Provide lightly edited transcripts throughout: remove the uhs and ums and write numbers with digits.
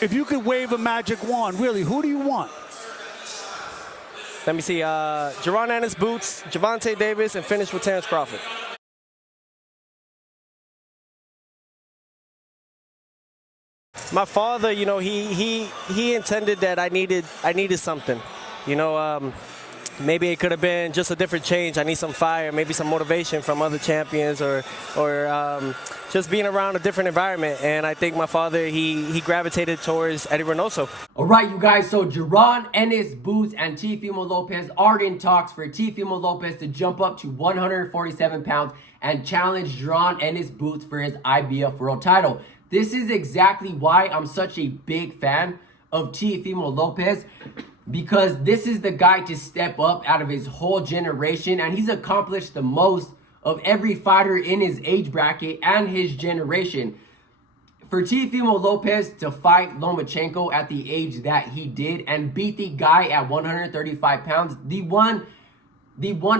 If you could wave a magic wand, really, who do you want? Let me see. Jaron Ennis, Boots, Gervonta Davis, and finish with Terrence Crawford. My father, you know, he intended that I needed something. You know, maybe it could have been just a different change. I need some fire, maybe some motivation from other champions, or just being around a different environment. And I think my father, he gravitated towards Eddie Reynoso. All right, you guys, so Jaron, Ennis, Boots, and Teofimo Lopez are in talks for Teofimo Lopez to jump up to 147 pounds and challenge Jaron Ennis Boots for his IBF World title. This is exactly why I'm such a big fan of Teofimo Lopez, because this is the guy to step up out of his whole generation, and he's accomplished the most of every fighter in his age bracket and his generation. For Teofimo Lopez to fight Lomachenko at the age that he did and beat the guy at 135 pounds, the one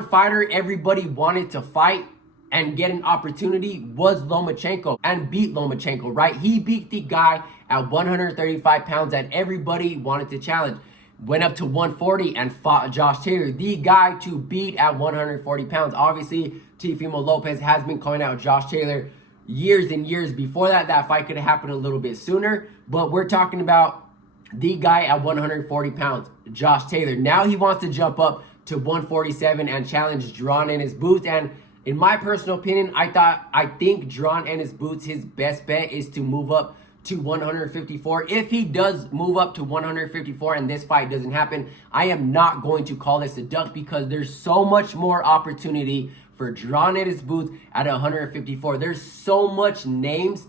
fighter everybody wanted to fight and get an opportunity was Lomachenko, and beat Lomachenko, right? He beat the guy at 135 pounds that everybody wanted to challenge. Went up to 140 and fought Josh Taylor, the guy to beat at 140 pounds. Obviously, Teofimo Lopez has been calling out Josh Taylor years and years before that. That fight could have happened a little bit sooner, but we're talking about the guy at 140 pounds, Josh Taylor. Now he wants to jump up to 147 and challenge Jaron Ennis Boots. And in my personal opinion, I think Jaron Ennis Boots, his best bet is to move up to 154. If he does move up to 154 and this fight doesn't happen, I am not going to call this a duck, because there's so much more opportunity for Jaron Ennis Boots at 154. There's so much names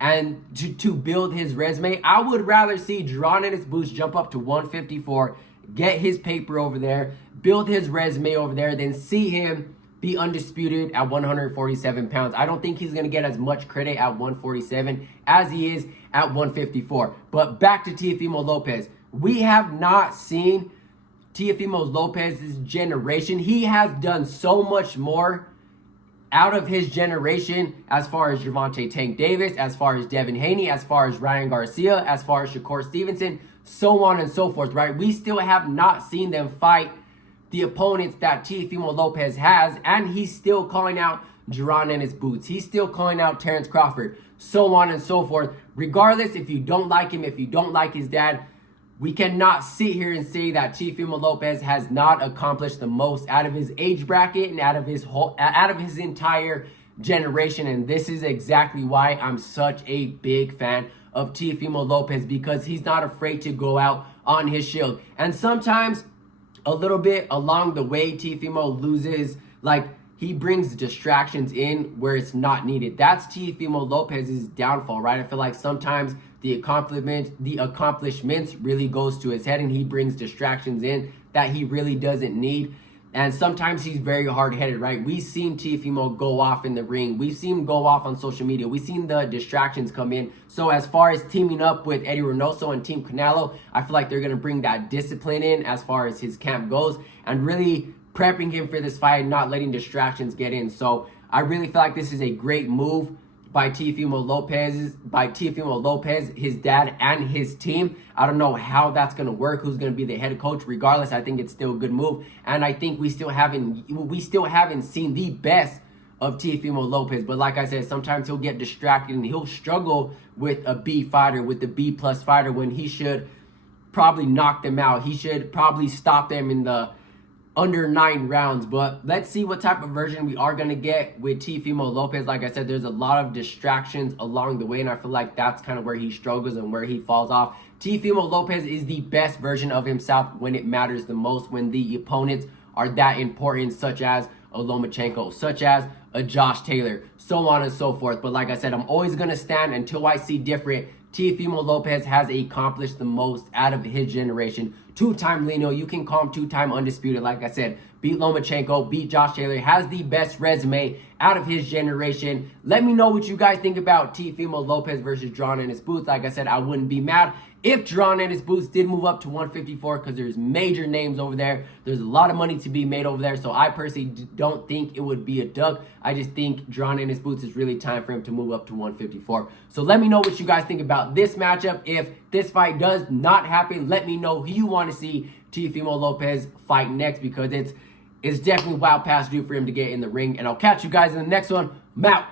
and to build his resume. I would rather see Jaron Ennis Boots jump up to 154, get his paper over there, build his resume over there, than see him be undisputed at 147 pounds. I don't think he's going to get as much credit at 147 as he is at 154. But back to Teofimo Lopez. We have not seen Teofimo Lopez's generation. He has done so much more out of his generation, as far as Gervonta Tank Davis, as far as Devin Haney, as far as Ryan Garcia, as far as Shakur Stevenson, so on and so forth, right? We still have not seen them fight the opponents that Teofimo Lopez has, and he's still calling out Jaron Ennis Boots. He's still calling out Terrence Crawford, so on and so forth. Regardless, if you don't like him, if you don't like his dad, we cannot sit here and say that Teofimo Lopez has not accomplished the most out of his age bracket and out of his entire generation. And this is exactly why I'm such a big fan of Teofimo Lopez, because he's not afraid to go out on his shield. And sometimes a little bit along the way, Teofimo loses, like, he brings distractions in where it's not needed. That's Teofimo Lopez's downfall, right? I feel like sometimes the accomplishments really goes to his head, and he brings distractions in that he really doesn't need. And sometimes he's very hard-headed, right? We've seen Teofimo go off in the ring. We've seen him go off on social media. We've seen the distractions come in. So as far as teaming up with Eddie Reynoso and Team Canelo, I feel like they're going to bring that discipline in as far as his camp goes, and really prepping him for this fight, not letting distractions get in. So I really feel like this is a great move by Teofimo Lopez, his dad, and his team. I don't know how that's going to work, who's going to be the head coach. Regardless, I think it's still a good move. And I think we still haven't seen the best of Teofimo Lopez. But like I said, sometimes he'll get distracted and he'll struggle with a B fighter, with the B plus fighter, when he should probably knock them out. He should probably stop them in the under 9 rounds. But let's see what type of version we are going to get with Teofimo Lopez. Like I said, there's a lot of distractions along the way, and I feel like that's kind of where he struggles and where he falls off. Teofimo Lopez is the best version of himself when it matters the most, when the opponents are that important, such as a Lomachenko, such as a Josh Taylor, so on and so forth. But like I said, I'm always going to stand until I see different. Teofimo Lopez has accomplished the most out of his generation. Two-time Lino, you can call him two-time undisputed. Like I said, beat Lomachenko, beat Josh Taylor, has the best resume out of his generation. Let me know what you guys think about Teofimo Lopez versus Jaron Ennis Boots. Like I said, I wouldn't be mad if Jaron Ennis Boots did move up to 154 because there's major names over there. There's a lot of money to be made over there. So I personally don't think it would be a dunk. I just think Jaron Ennis Boots is really time for him to move up to 154. So let me know what you guys think about this matchup. If this fight does not happen, let me know who you want to see Teofimo Lopez fight next, because it's definitely wild past due for him to get in the ring. And I'll catch you guys in the next one. I'm out.